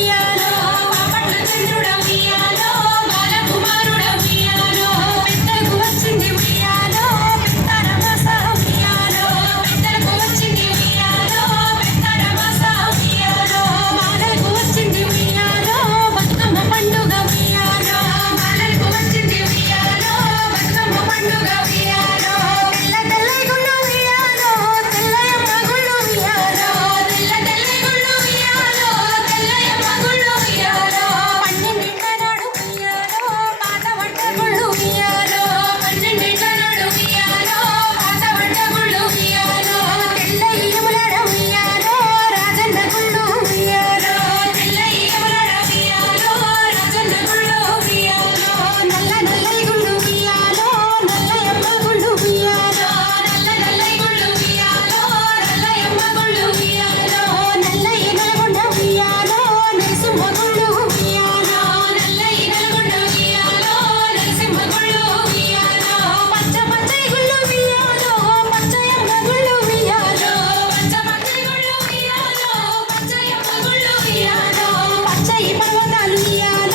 Yeah. Ipar 米呀